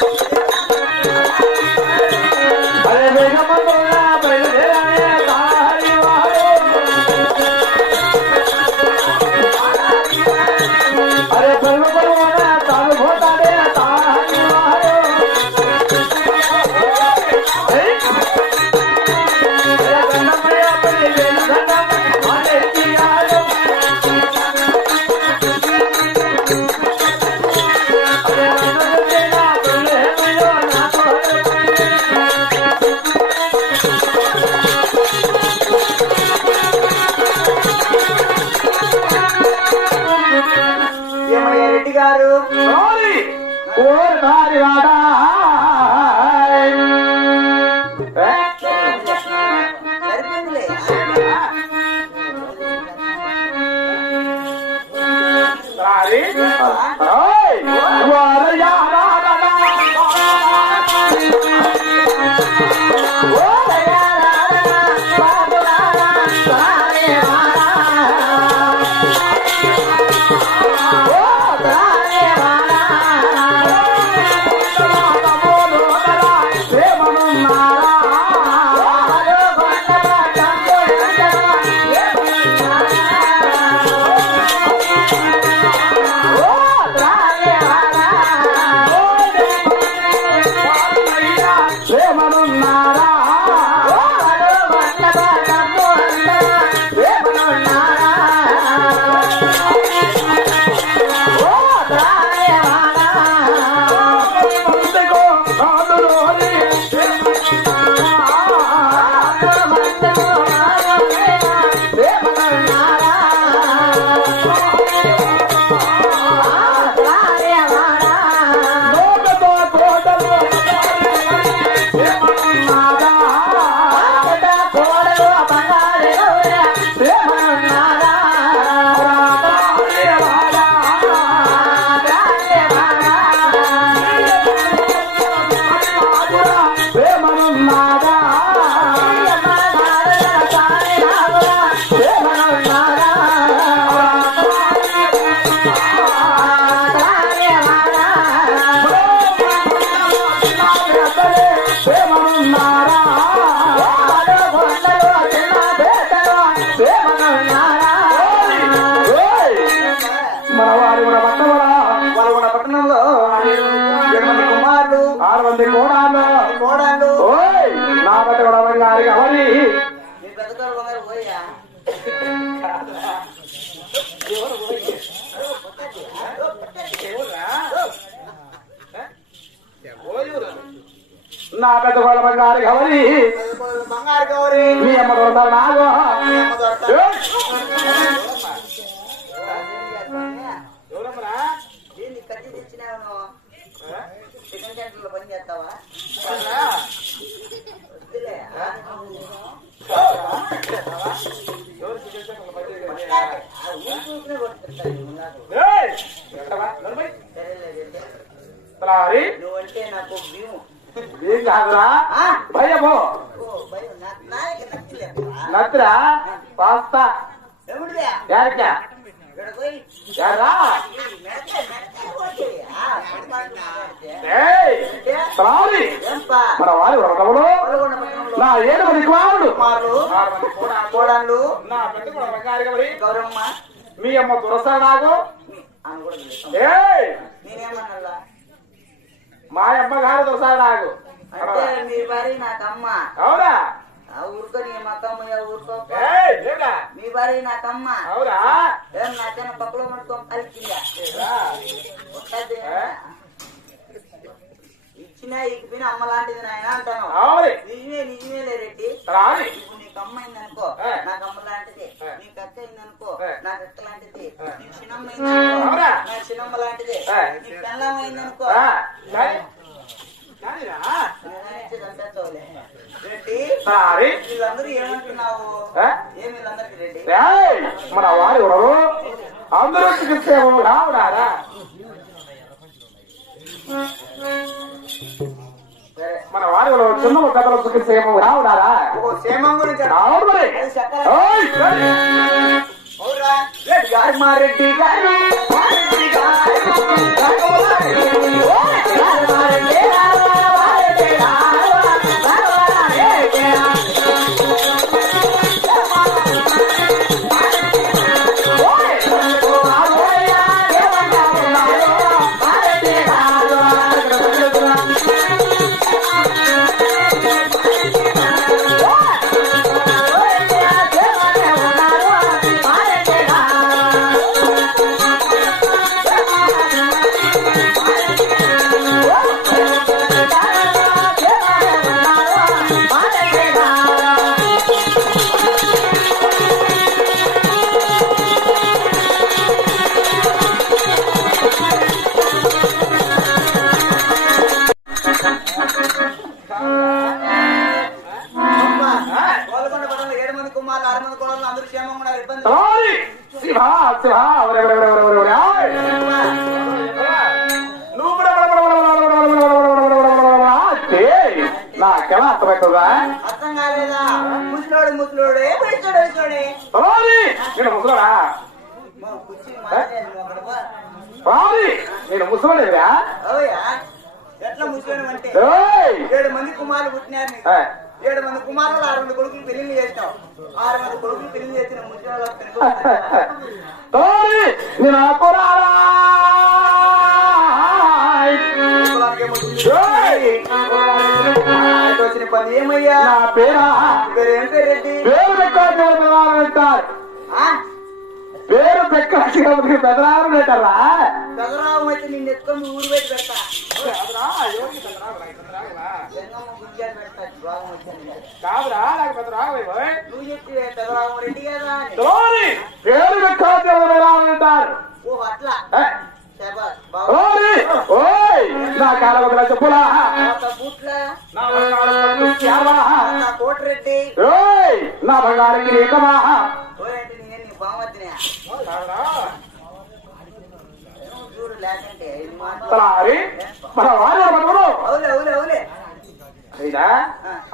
Thank you. Reddy గారు. ఓరి ఓ మీ పెద్ద కొడుకు బంగారు పోయా నా పెద్ద కూడా బంగారు కొడుకు బంగారు గౌరీ మీ అమ్మ కొడతారు నాగో మీ అమ్మ దొరత. ఏంది కత్తి తెచ్చినావు నువ్వు? చికెన్ సెంటర్లో పని చేస్తావా వద్దులే ఆ? ఆ ఊరు చూపునే కొట్టుకుంటాను నువ్వు నాకు. సరేలే రెడ్డి. నువ్వంటే నాకు భీము ఏం కాదురా ఆ? భయమో ఓ భయం నాకు నాయక నచ్చలేదురా. నత్రా పాస్తా ఎవడిదే? యారికా ఇక్కడ పోయి యారా ఈ మెడకాయ, మెడకాయ కొట్టి. ఆ, మెడకాయలు మాట్లాడితే. ఏయ్ ఏంటి? రాలి ఏంపా? మన వారి వ్రతములు. నా ఏడు మంది కుమారుడు కోడళ్ళు. మీ అమ్మ తులసా నాగు. మీ- అమ్మ. గారు తులసా నాగు. అంటే మీ భార్య నాకు అమ్మ అవునా? ఊరుకో నీ మక్కమ్మ ఊరుకో మీ భార్య అమ్మ అవునా ఏం నాకైనా పక్కలో పట్టుకొని కలిసిందా. ఇచ్చినా ఇకపోయినా అమ్మ లాంటిది నాయన అంటాను నిజమే నిజమే లే రెడ్డి రాని ఇప్పుడు నీకు అమ్మ అయిందనుకో. నాకు అమ్మ లాంటిది. నీకు అక్క అయిందనుకో. నాకు అక్క లాంటిది. నీకు చిన్నమ్మ అయిందనుకో? నాకు చిన్నమ్మ లాంటిది. నీకు పెళ్ళం అయిందనుకో మన వారి ఎవరు? అందరూ చికిత్స రావుడారా మన వారి చిన్న కథలో చికిత్స రావుడారా ఓ క్షేమం గురించి అర్థం కాలేదా? ముసలోడు ముసలోడే పిలిచోడు పిలిచోడే నేను ముసలోడా. రాలి నేను ముసలోడేరా ఎట్లా ముసలోడు అంటే? ఏయ్! ఏడు మంది కుమారులు పుట్టినారు! ఏడు మంది కుమారులు ఆరు మంది కొడుకులు పెళ్ళి చేసినావు ఆరు మంది కొడుకులు పెళ్ళి చేసిన ముసలి నేను ఏమయ్యా? నా పేరా? రెడ్డి పేరు పెట్టుకోవచ్చు పెదనారం పెట్టారు పేరు పెట్టుకోవచ్చు కాబట్టి పెదనారం పెట్టారా పెదనారం అయితే నిన్ను ఎత్తుకొని ఊరు పెట్టి పెడతా. కాదురా పెదరావు నువ్వు చెప్పి పెదరావు రెడ్డి కదా పేరు పెట్టుకోవచ్చు అంటారు? ఓ అట్లా. ఓయ్ నా కాలం ఒక కోటిరెడ్డి. నా బంగారకి రేకమా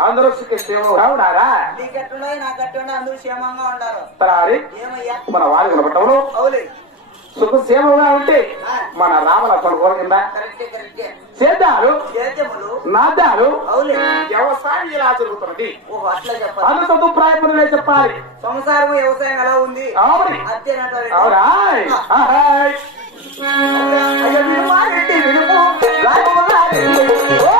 అందరూ క్షేమంగా ఉండారా నీకెట్టుండో నాకట్టుండో అందరూ క్షేమంగా ఉండారు మన వారి కనబట్టములు అవులే. సుఖసేమగా ఉంటే మన రామల కొనుగోలుందా సేద్దారు నాదారు వ్యవసాయం ఇలా జరుగుతున్నది. అంత సదుప్రాయపడులే చెప్పాలి? సంసారం వ్యవసాయం ఎలా ఉంది? అవునా. అయ్యో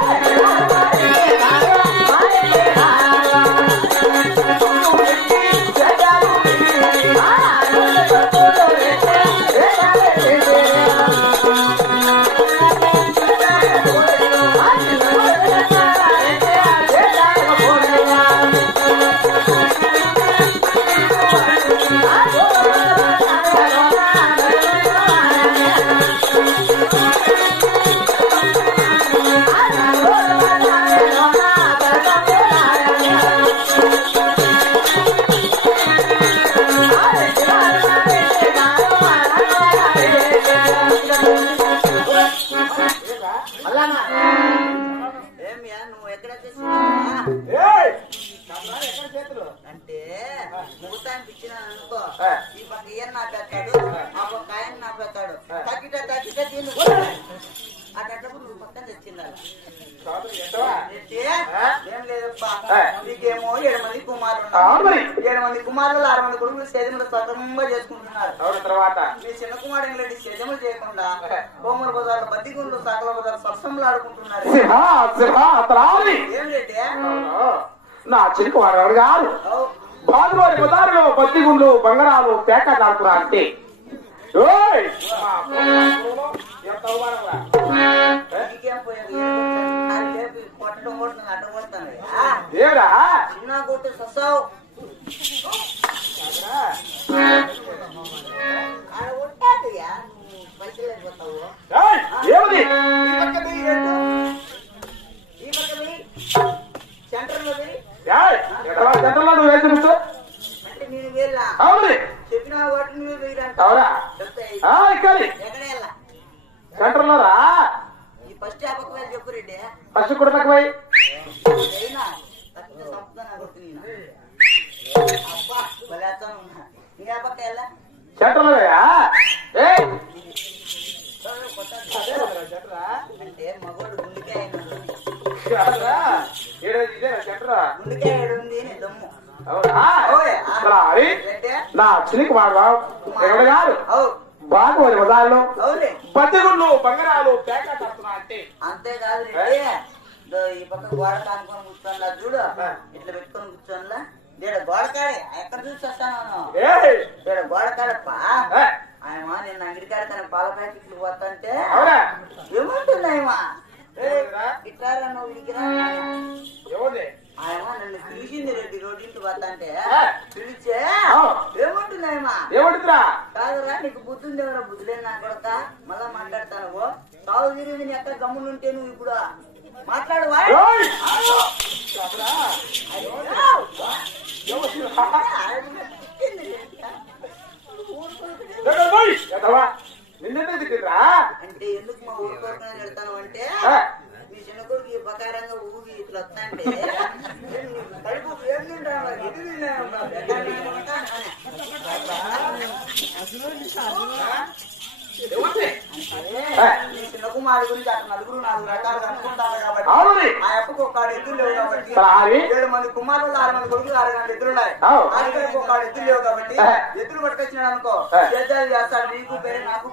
అంటే ముహూర్తానికి ఇచ్చినాను అనుకో. ఈ పక్క ఈయన నా పెడతాడు ఆ. పక్క ఆయన నా పెడతాడు తగ్గిట తగ్గిట తిను అటప్పుడు నువ్వు పక్కన తెచ్చిండాలి. ఏం లేదప్పా. నీకేమో ఏడు మంది కుమారులు ఏడు మంది కుమారులు ఆరు మంది కొడుకులు సేద్యములు సక్రమంగా చేసుకుంటున్నారు. తర్వాత. మీ చిన్న కుమారుడు రెడ్డి సేద్యములు చేయకుండా కోమల బజార్లో బద్దిగుండ్లు సకల బజార్ సరసంలో ఆడుకుంటున్నారు. ఏం రెడ్డి నా చెరుకు వాడవాడు కాదు? బాధువారి ఉదారులు బొద్దిగుండు బంగారాలు పేట కాకురా అంటే. చిన్న కొట్టు ససావు మళ్ళా నువ్వు ఏం చూపిస్తావు? అవురా ఎక్కాలి. సెంటర్లో రా ఫస్ట్ కూడా తక్కువ సెంటర్లో ఏ అంటే మగోడు గుండెకాయ ఇదే సెంటరా గుండెకాయ మరి నా చిరికి వాడు? గారు బాగుంది ఉదాహరణ బతిగుళ్ళు బంగారాలు అంటే. అంతేకాదు ఈ పక్క గోడ కానుకొని కూర్చోనులా చూడు. ఇట్లా పెట్టుకొని కూర్చోనులా. ఇక్కడ గోడకాడే. ఎక్కడ చూసి వస్తాను ఇక్కడ గోడకాడప్ప? ఆయమా నిన్న అంగడికాడ తన పాల ప్యాకెట్లు పోతాంటే ఏమంటుంది ఆయమా ఇట్లా నువ్వు ఆయన నన్ను పిలిచింది రెడ్డి రోడ్డింటి వద్దంటే పిలిచే? ఏమంటున్నాయమ్మా? నీకు బుద్ధి ఉందేమరా బుద్ధి నా కొడక? మళ్ళా మాట్లాడతాను సాగు ఎక్కడ గమ్మునుంటే నువ్వు ఇప్పుడు? మాట్లాడవా? అంటే ఎందుకు మా ఊరుకోకుండా అంటే? కొడుకు ఈ బకారంగా ఊగి ఇట్లా వస్తాంటే కడుపు ఏం ఆ, ఈ చిన్న కుమారుడు గురించి అక్కడ నలుగురు నాలుగు రకాలుగా అనుకుంటారు కాబట్టి అవును ఆ అప్పకు ఒక ఎద్దులు లేవు కాబట్టి. ఏడు మంది కుమారులు ఆరు మంది కొడుకులు ఆరు మంది ఎద్దులు ఉన్నాయి. ఆడికి ఒక ఎద్దులు లేవు కాబట్టి. ఎద్దులు పట్టుకొచ్చినాడు అనుకో. చేద్దాలు చేస్తాడు నీకు పేరు నాకు